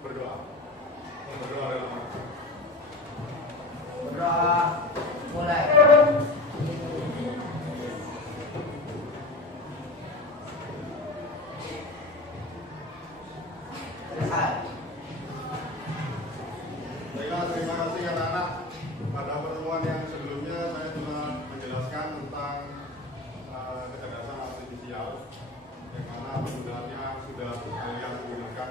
berdoa. Berdoa dalam berdoa mulai. Baiklah, terima kasih anak-anak. Pada pertemuan yang sebelumnya saya telah menjelaskan tentang kecerdasan artifisial, yang mana penggunaannya sudah kalian gunakan.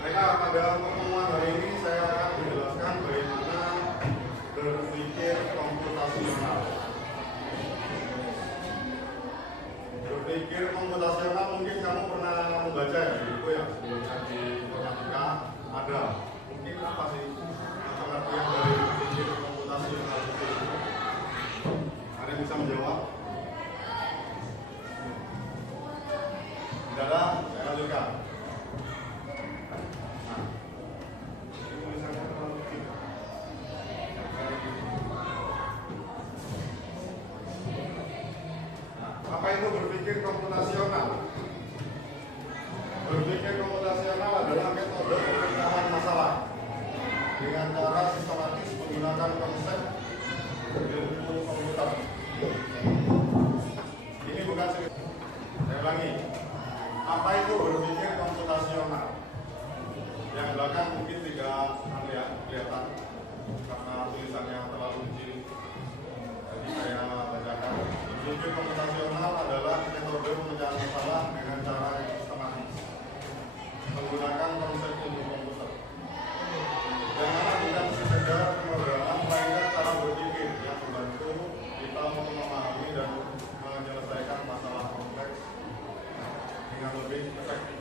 Baiklah, pada pertemuan hari ini saya akan menjelaskan bagaimana berpikir komputasional. Berpikir komputasional mungkin kamu pernah membaca ya di buku yang sebelumnya di informatika ada. Mungkin apa sih pengertian dari berpikir komputasional itu? Ada yang bisa menjawab? Tidak ada? Saya lanjutkan. Apa itu berpikir komputasional? Berpikir komputasional adalah metode pemecahan masalah dengan cara sistematis menggunakan konsep ilmu komputer. Ini bukan cerita. Saya ulangi. Apa itu berpikir komputasional? Yang belakang mungkin tidak kelihatan karena tulisannya terlalu kecil. Jadi saya bacakan. Berpikir komputasional adalah metode pemecahan masalah dengan cara yang sistematis menggunakan konsep ilmu komputer. Yang mana bukan sekedar pemrograman, melainkan cara berpikir yang membantu kita untuk memahami dan menyelesaikan masalah kompleks dengan lebih efektif.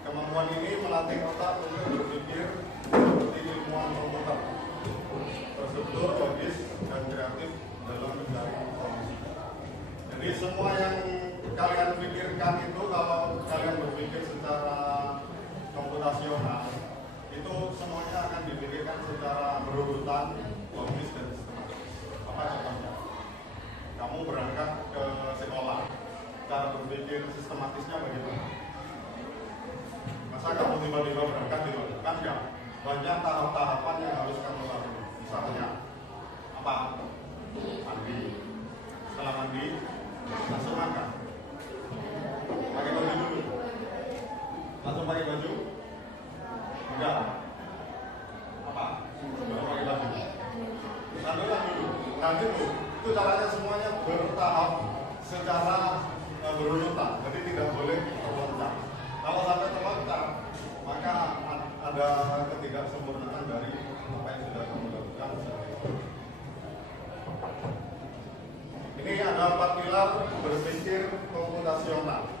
Kemampuan ini melatih otak untuk berpikir seperti ilmuwan komputer, berstruktur, logis, dan kreatif dalam mencari informasi. Jadi semua yang kalian pikirkan itu, kalau kalian berpikir secara komputasional, itu semuanya akan dipikirkan secara berurutan, logis, dan sistematis. Apa contohnya? Kamu berangkat ke sekolah, cara berpikir sistematisnya bagaimana? Masa kamu tiba-tiba berangkat gitu? Kan enggak. Banyak tahap-tahapan yang harus kamu lalui. Misalnya, apa? Mandi. Setelah mandi, langsung makan. Pakai baju dulu. Langsung pakai baju? Enggak. Apa? Baru pakai baju. Sanduran dulu. Nanti dulu. Itu caranya semuanya bertahap secara berurutan. Jadi tidak boleh terlontar. Kalau sampai terlontar, maka ada ketidaksempurnaan dari apa yang sudah kamu lakukan. Ini ada 4 pilar berpikir komputasional.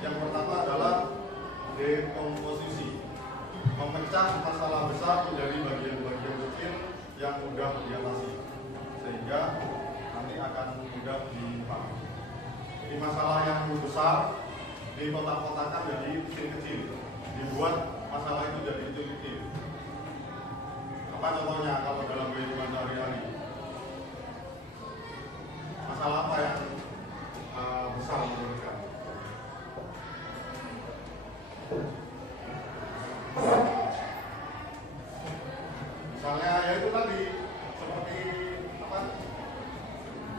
Yang pertama adalah dekomposisi, memecah masalah besar menjadi bagian-bagian kecil yang mudah diatasi, sehingga nanti akan mudah dipahami. Jadi masalah yang besar dikotak-kotakan jadi kecil-kecil, dibuat masalah itu jadi kecil-kecil. Apa contohnya kalau dalam kehidupan sehari-hari? Masalah apa yang besar menurut kamu? Misalnya ya itu tadi, seperti apa?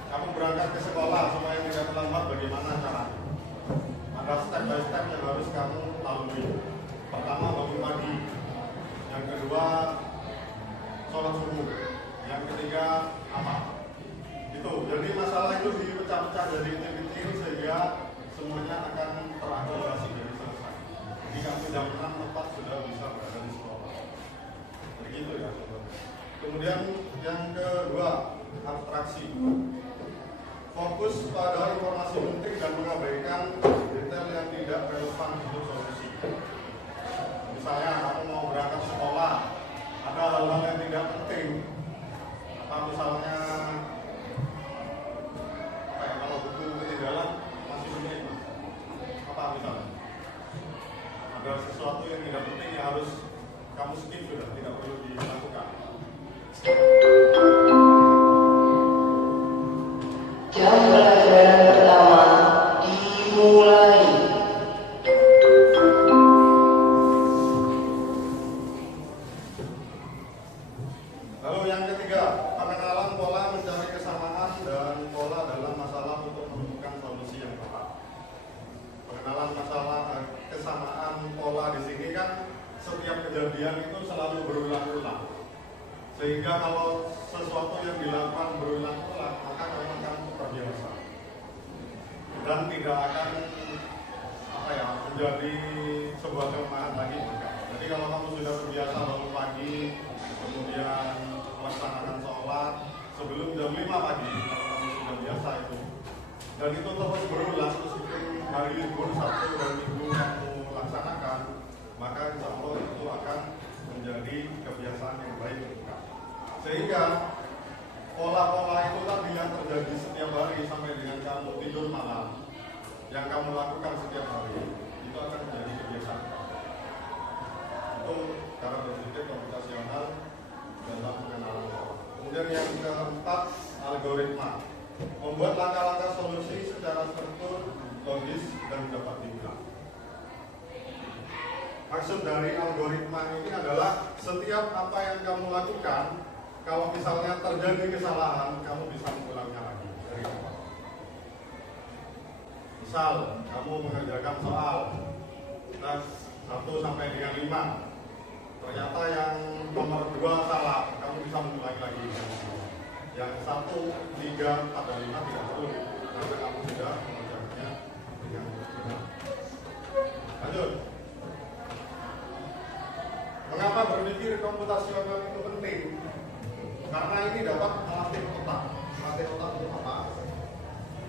Kamu berangkat ke sekolah supaya tidak terlambat, bagaimana caranya? Ada step by step yang harus kamu lalui. Pertama bangun pagi, yang kedua sholat subuh, yang ketiga apa? Itu, jadi masalah itu dipecah-pecah jadi kecil-kecil sehingga semuanya akan terakumulasi dan selesai. Jadi kamu jam 6 tepat sudah bisa berada di sekolah. Begitu ya. Kemudian yang kedua, abstraksi. Fokus pada informasi penting dan mengabaikan detail yang tidak relevan untuk solusi. Misalnya kamu mau berangkat sekolah, ada hal-hal yang tidak penting. Atau misalnya kalau buku ketinggalan masih penting, apa misalnya? Ada sesuatu yang tidak penting yang harus kamu skip, sudah tidak perlu dilakukan. Jam pelajaran pertama dimulai. setiap kejadian itu selalu berulang-ulang. Sehingga kalau sesuatu yang dilakukan berulang-ulang, maka kamu akan terbiasa dan tidak akan menjadi sebuah kelemahan lagi. Jadi kalau kamu sudah terbiasa bangun pagi, kemudian melaksanakan sholat sebelum jam 5 pagi, kalau kamu sudah biasa itu, dan itu terus berulang, terus hari libur Sabtu dan Minggu kamu laksanakan, maka insya Allah itu akan menjadi kebiasaan yang baik untuk kamu. Sehingga pola-pola itu tadi yang terjadi setiap hari sampai dengan kamu tidur malam, yang kamu lakukan setiap hari, itu akan menjadi kebiasaan. Itu cara berpikir komputasional dalam pengenalan pola. Kemudian yang keempat, algoritma. Membuat langkah-langkah solusi secara struktur, logis, dan dapat diulang. Maksud dari algoritma ini adalah setiap apa yang kamu lakukan, kalau misalnya terjadi kesalahan, kamu bisa mengulangnya lagi dari awal. Misal, kamu mengerjakan soal tes 1 sampai dengan 5, ternyata yang nomor 2 salah, kamu bisa mengulangi lagi. Yang 1, 3, 4, dan 5 tidak perlu, karena kamu sudah mengerjakannya dengan benar. Lanjut. Mengapa berpikir komputasional itu penting? Karena ini dapat melatih otak. Melatih otak untuk apa?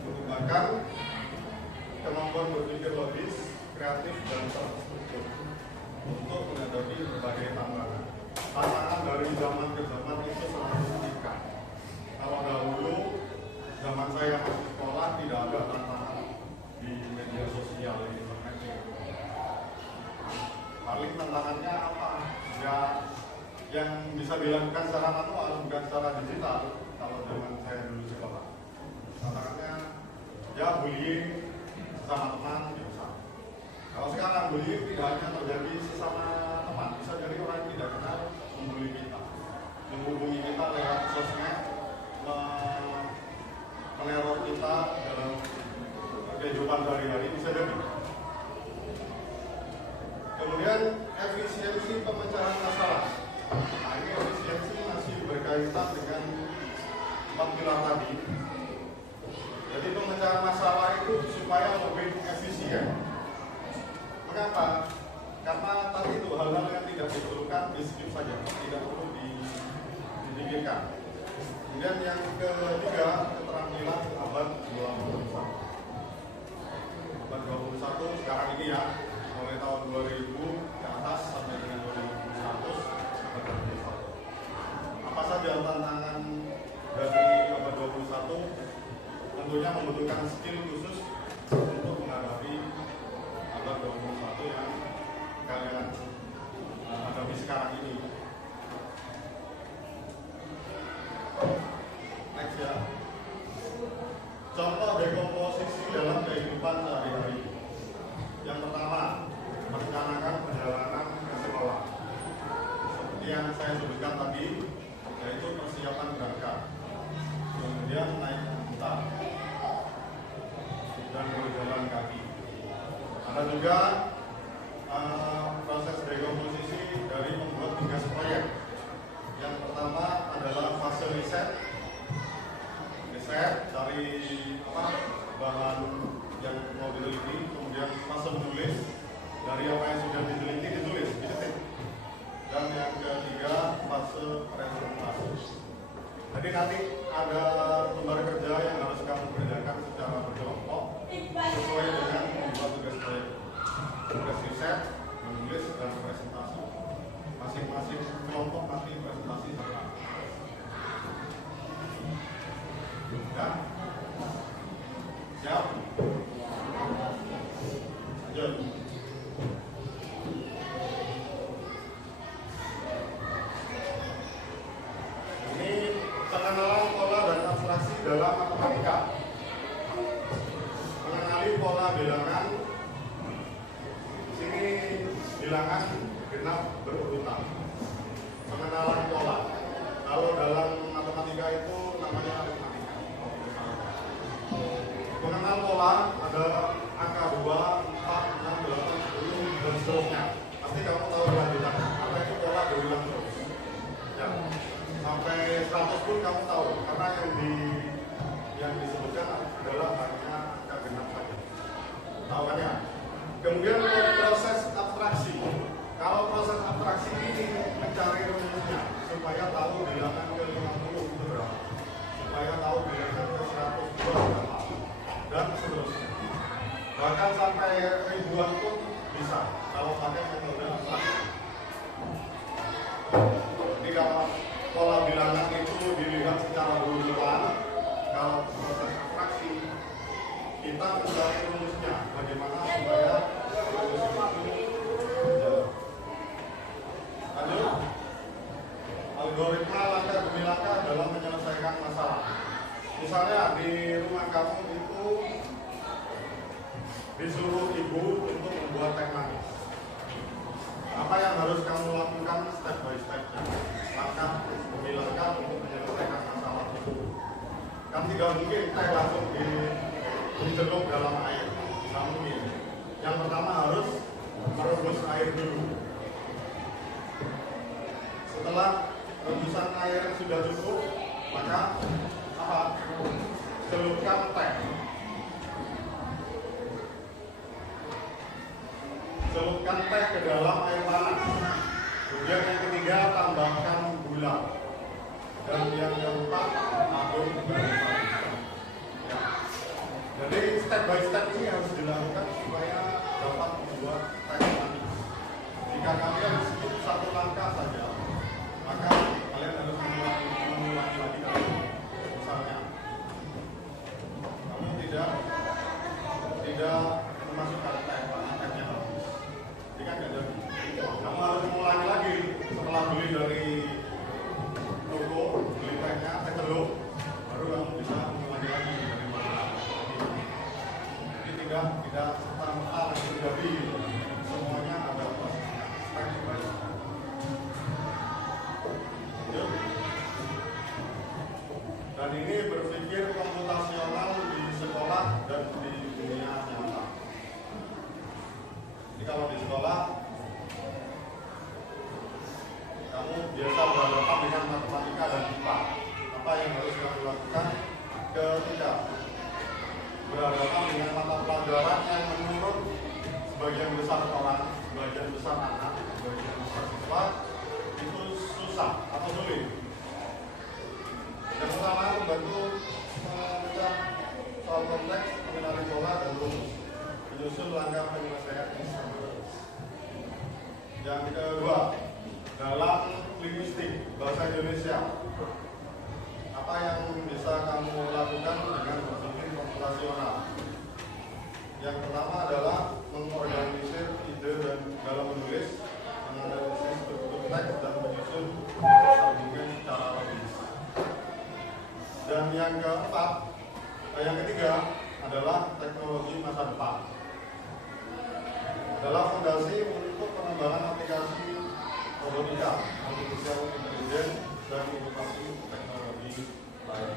Mengembangkan kemampuan berpikir logis, kreatif, dan terstruktur untuk menghadapi berbagai tantangan. Tantangan dari zaman ke zaman itu selalu meningkat. Kalau dahulu zaman saya masih sekolah tidak ada tantangan di media sosial internet. Paling tantangannya apa? Ya, yang bisa dilakukan secara manual bukan secara digital. Kalau zaman saya dulu sekolah, tantangannya ya bullying sesama teman biasa. Kalau sekarang bullying tidak hanya terjadi sesama teman, bisa jadi orang yang tidak kenal membuli kita, menghubungi kita lewat sosmed, meneror kita dalam kehidupan sehari-hari, bisa jadi. Kemudian efisiensi pemecahan masalah. Nah, ini efisiensi masih berkaitan dengan 4 pilar tadi. Jadi pemecahan masalah itu supaya lebih efisien. Mengapa? Karena tadi itu hal-hal yang tidak diperlukan di skip saja, tidak perlu dipikirkan. Kemudian yang ketiga, keterampilan abad 21. Abad 21 sekarang ini ya, mulai tahun 2000 ke atas sampai dengan 2100 abad 21. Apa saja tantangan dari abad 21? Tentunya membutuhkan skill khusus untuk menghadapi abad 21 yang kalian hadapi sekarang ini. Next ya. Contoh dekomposisi dalam kehidupan sehari-hari. Yang pertama, merencanakan perjalanan ke sekolah. Seperti yang saya sebutkan tadi, yaitu persiapan berangkat. Kemudian naik angkutan dan berjalan kaki. Ada juga proses dekomposisi dari membuat tugas proyek. Yang pertama adalah fase riset, cari bahan yang mau diteliti, kemudian fase menulis, dari apa yang sudah diteliti ditulis, diketik. Dan yang ketiga fase presentasi. Jadi nanti ada lembar kerja yang harus kamu kerjakan secara berkelompok sesuai dengan membuat tugas proyek, tugas riset, menulis, dan presentasi. Masing-masing kelompok nanti presentasi sama. Ya? Siap? Lanjut. Ini pengenalan pola dan abstraksi dalam matematika. Mengenali pola bilangan. Di sini bilangan genap berurutan. Pengenalan pola. Kalau dalam matematika itu namanya aritmatika. Mengenal pola ada angka 2, 4, 6, 8, 10 dan seterusnya. Pasti kamu tahu kelanjutan. yang harus kamu lakukan step by step-nya, langkah demi langkah untuk menyelesaikan masalah itu. Kan tidak mungkin teh langsung dicelup dalam air, tidak mungkin. Yang pertama harus merebus air dulu. Setelah rebusan air sudah cukup, maka apa? Celupkan teh. Celupkan teh ke dalam air panas. Kemudian yang ketiga, tambahkan gula. Dan yang keempat, aduk bersama. Ya. Jadi step by step ini harus dilakukan supaya dapat membuat teh manis. Jika kalian skip satu langkah saja, maka kalian harus mengulangi lagi kali. Misalnya, kamu tidak memasukkan teh panas, tehnya habis. Jadi kan nggak jadi. Kamu harus mengulangi lagi setelah beli dari toko, beli tehnya, teh celup, baru kamu bisa mengulangi lagi dari mana. Jadi tidak serta-merta langsung jadi. Semuanya ada prosesnya, step by step. Dan ini berpikir komputasional di sekolah dan di dunia nyata. Jadi kalau di sekolah kamu biasa berhadapan dengan matematika dan IPA. Apa yang harus kamu lakukan ketika berhadapan dengan mata pelajaran yang menurut sebagian besar orang, sebagian besar anak, sebagian besar siswa itu susah atau sulit? Yang pertama, membantu memecah soal kompleks, mengenali pola dan rumus, menyusun langkah penyelesaian instrumen. Yang kedua, dalam linguistik bahasa Indonesia, apa yang bisa kamu lakukan dengan berpikir komputasional? Yang pertama adalah mengorganisir ide dan dalam menulis, menganalisis struktur teks dan menyusun argumen secara logis. Dan yang ketiga adalah teknologi masa depan. Adalah fondasi untuk pengembangan aplikasi robotika, artificial intelligence, dan inovasi teknologi lain.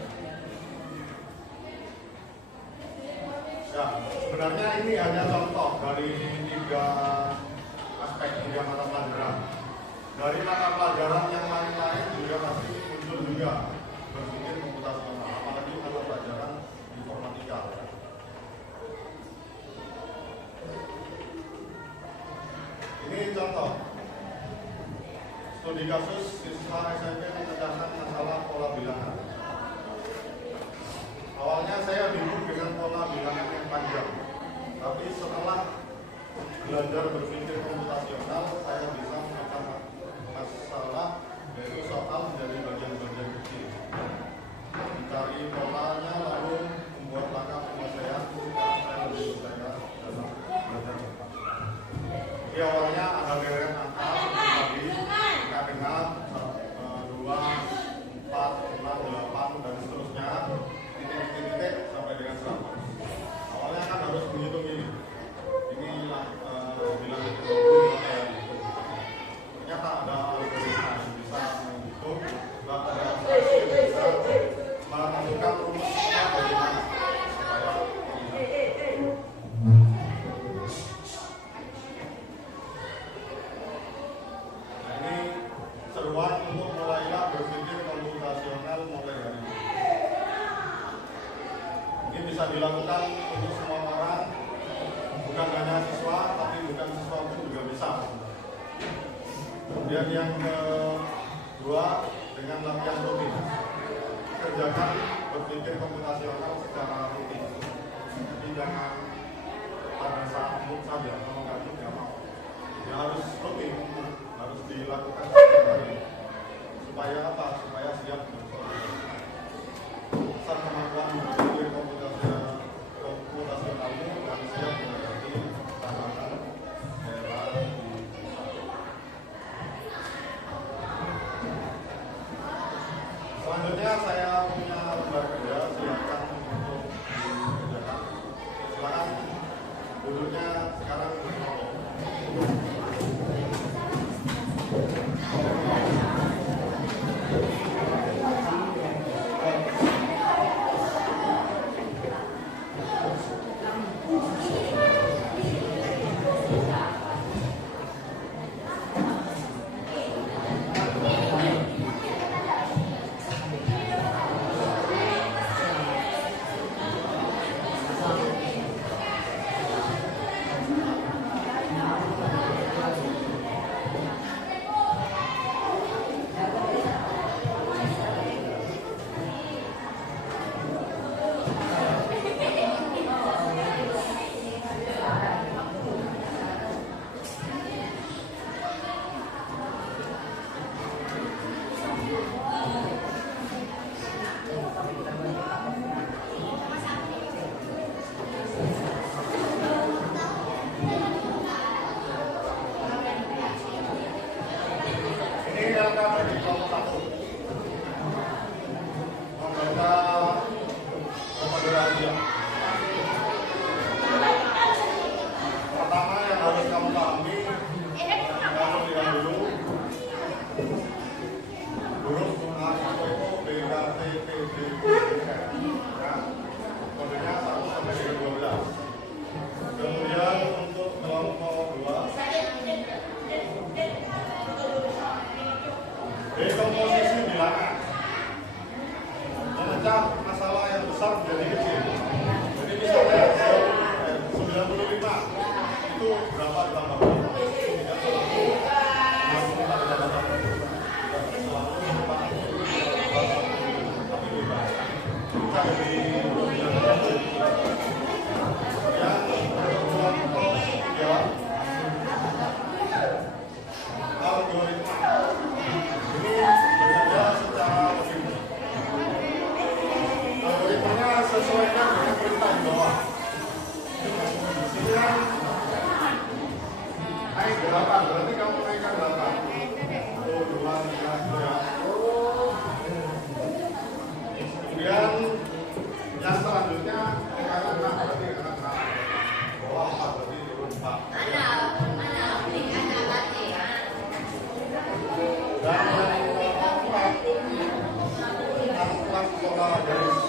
Ya, sebenarnya ini hanya contoh dari 3 aspek, 3 mata pelajaran. Dari mata pelajaran yang lain-lain juga pasti muncul juga berpikir komputasional, apalagi mata pelajaran informatika. Ini contoh studi kasus siswa SMP memecahkan masalah pola bilangan. Awalnya saya bingung dengan pola bilangan yang panjang, tapi setelah belajar berpikir komputasional, saya bisa memecah masalah yaitu soal menjadi bagian-bagian kecil, mencari polanya, lalu membuat langkah penyelesaian. Sekarang saya lebih percaya dalam belajar cepat. Jadi awalnya ada deret angka tadi, angka dengan 2, 4, 6, 8 dan seterusnya, titik-titik sampai dengan 100. Awalnya kan harus menghitung ini. Ini bilangan ke-20 saya hitung. Ternyata ada algoritma yang bisa menghitung, bahkan ada aplikasi yang bisa menentukan rumusnya bagaimana supaya ini seruan untuk mulailah berpikir komputasional mulai hari ini. Ini bisa dilakukan untuk semua orang, bukan hanya siswa, tapi bukan siswa pun juga bisa. Kemudian yang kedua, dengan latihan rutin. Kerjakan berpikir komputasional secara rutin. Jadi jangan pada saat mood saja, kalau nggak mood nggak mau. Ya harus rutin, harus dilakukan setiap hari. Supaya apa? Supaya siap besar kemampuan berpikir komputasionalmu dan siap menghadapi tantangan era di selanjutnya saya punya lembar kerja, silakan untuk dikerjakan. Silakan duduknya sekarang. Anda bagi kelompok satu. Membaca Komando. Pertama yang harus kamu pahami, kamu lihat dulu huruf A, itu B, K, T, P, D, ya. Kodenya 1 sampai dengan 12. Kemudian untuk kelompok 2, dekomposisi bilangan memecah masalah yang besar menjadi kecil. Jadi misalnya 95 itu berapa ditambah berapa? Sesuaikan dengan perintah di bawah. Kemudian naik 8, berarti kamu naikkan 8. 1, 2, 3, gitu ya. Kemudian yang selanjutnya naikkan 6, berarti naikkan 6. Bawah 4, berarti turun 4. Dan yang keempat, angkat pola garis.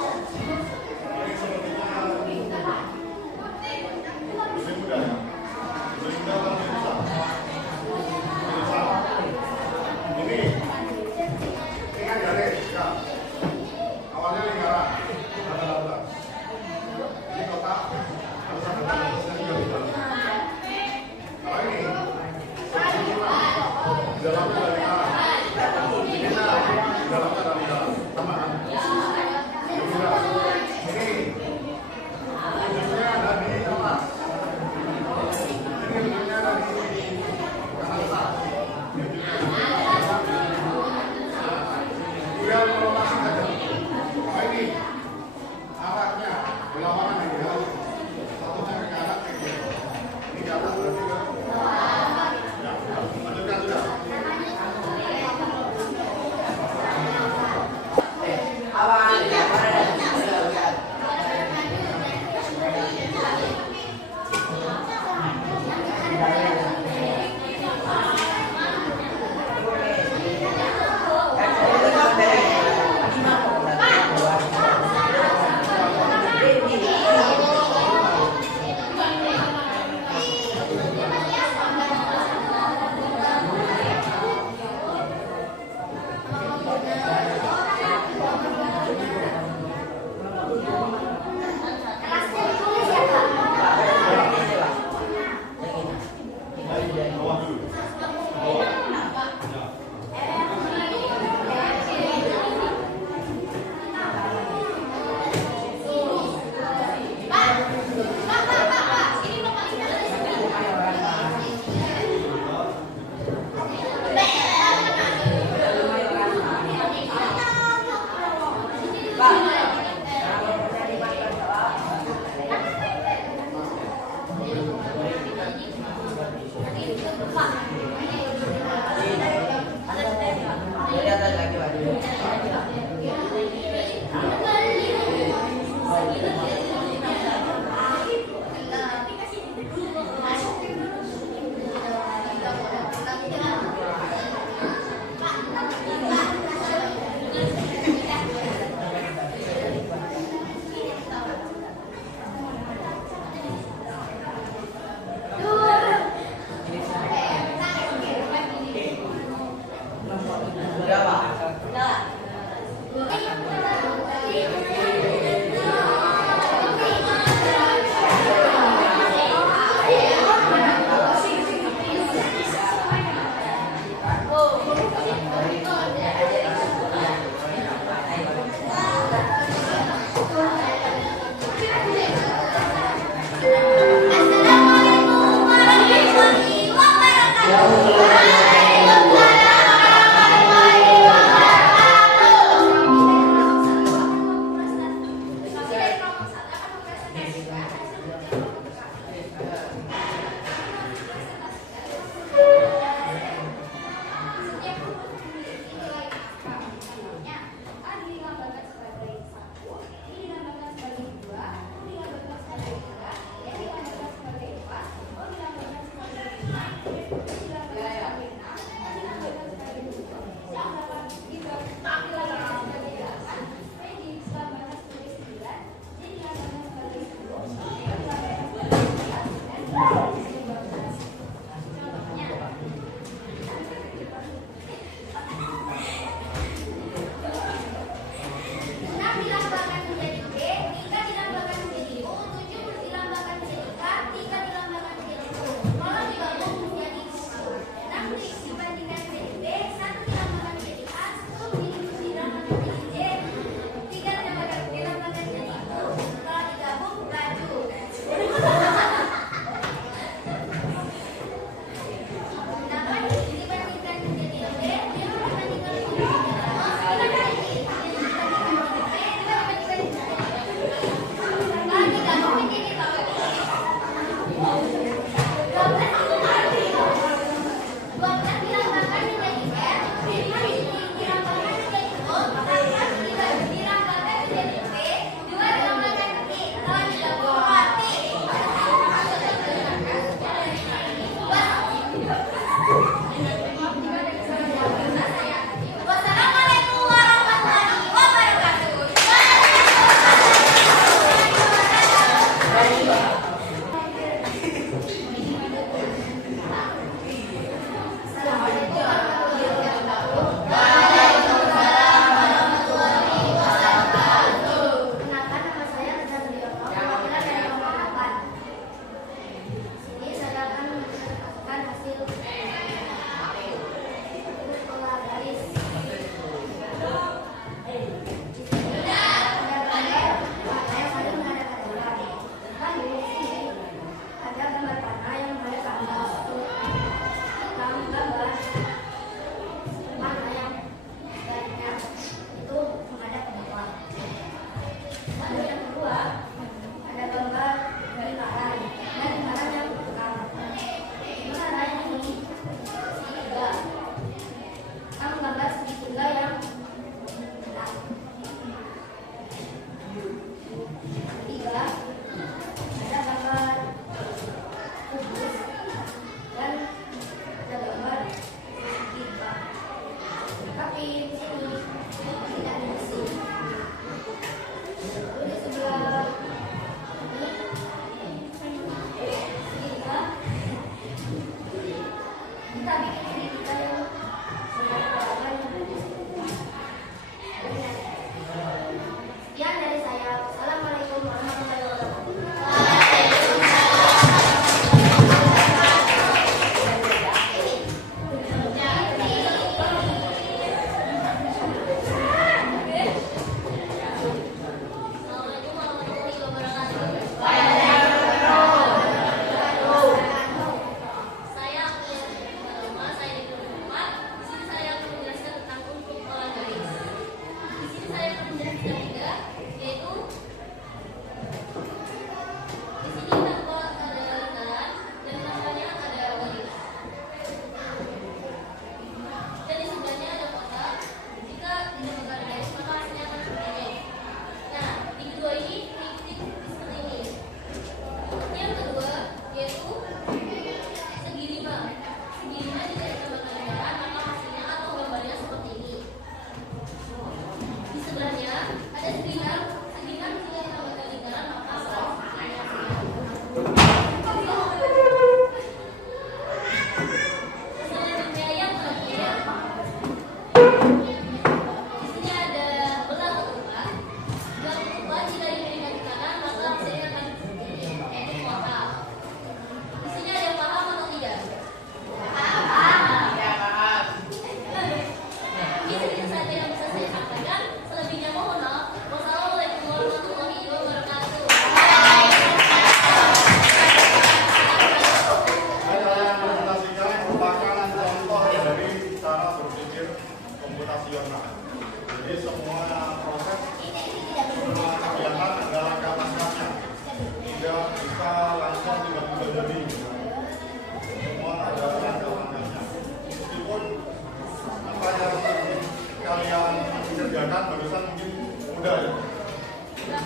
dikerjakan barusan mungkin mudah ya,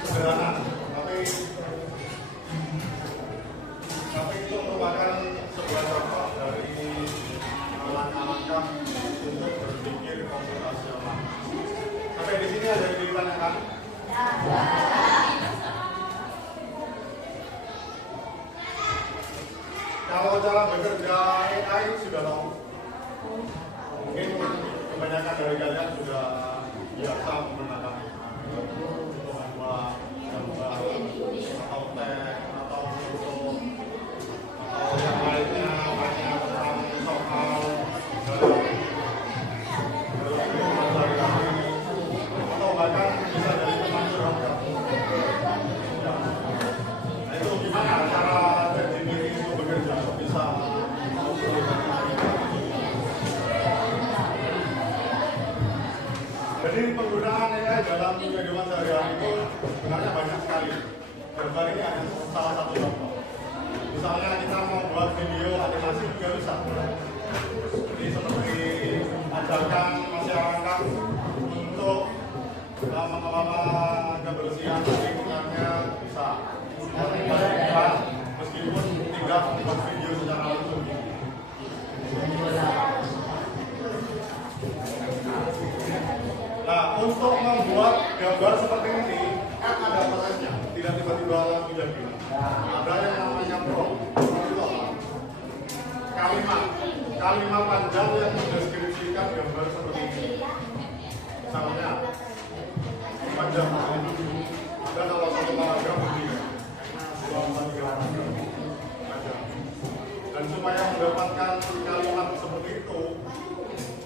sederhana, tapi itu merupakan sebuah contoh dari langkah-langkah untuk berpikir komputasional. Sampai di sini ada yang ditanyakan? Kalau cara bekerja AI sudah tahu, mungkin kebanyakan dari kalian sudah biasa menggunakan membuat gambar atau teks atau foto atau yang lainnya banyak tentang soal atau bahkan bisa dari teman curhat. Ya. Nah, itu gimana cara ChatGPT itu bekerja bisa jadi penggunaan AI dalam kehidupan sehari-hari itu sebenarnya banyak sekali. Gambar ini hanya salah satu contoh. Misalnya kita mau buat video animasi juga bisa. Jadi seperti ajarkan masyarakat untuk mengelola kebersihan lingkungannya bisa. Bisa meskipun tidak membuat video secara langsung. Nah, untuk membuat gambar seperti ini kan ada prosesnya, tidak tiba-tiba langsung jadi. Ada yang namanya prompt. Itu apa? Kalimat panjang yang mendeskripsikan gambar seperti ini. Misalnya, panjang. Ada kalau satu paragraf begini, 2-3 paragraf. Panjang. Dan supaya mendapatkan kalimat seperti itu,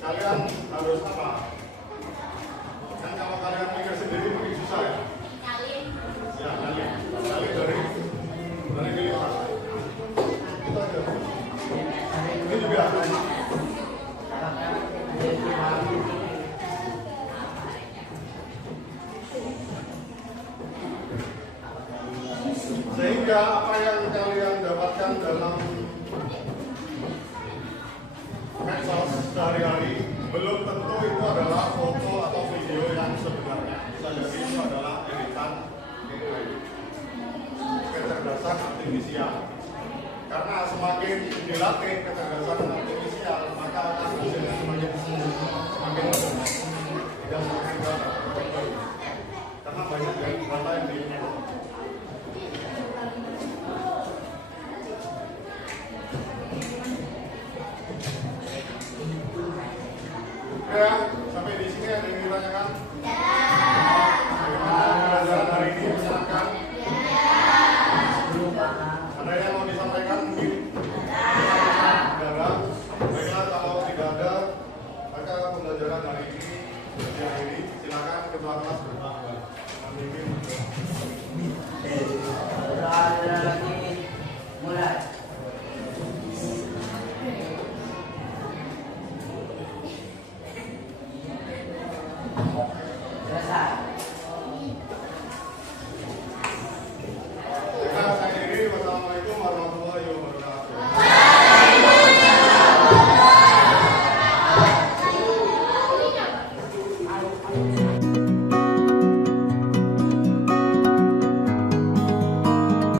kalian harus apa? Kan kalau kalian mikir sendiri mungkin susah ya? Ya, nyalin dari dilihat. Itu aja. Ini juga. Sehingga apa yang kalian dapatkan dalam medsos sehari-hari belum tentu itu adalah foto atau video yang sebenarnya. Bisa jadi itu adalah editan AI, kecerdasan artifisial. Karena semakin dilatih kecerdasan artifisial, maka akan hasilnya semakin bagus dan semakin bagus. Karena banyak dari data yang diinput. Ya, sampai di sini ada yang ditanyakan?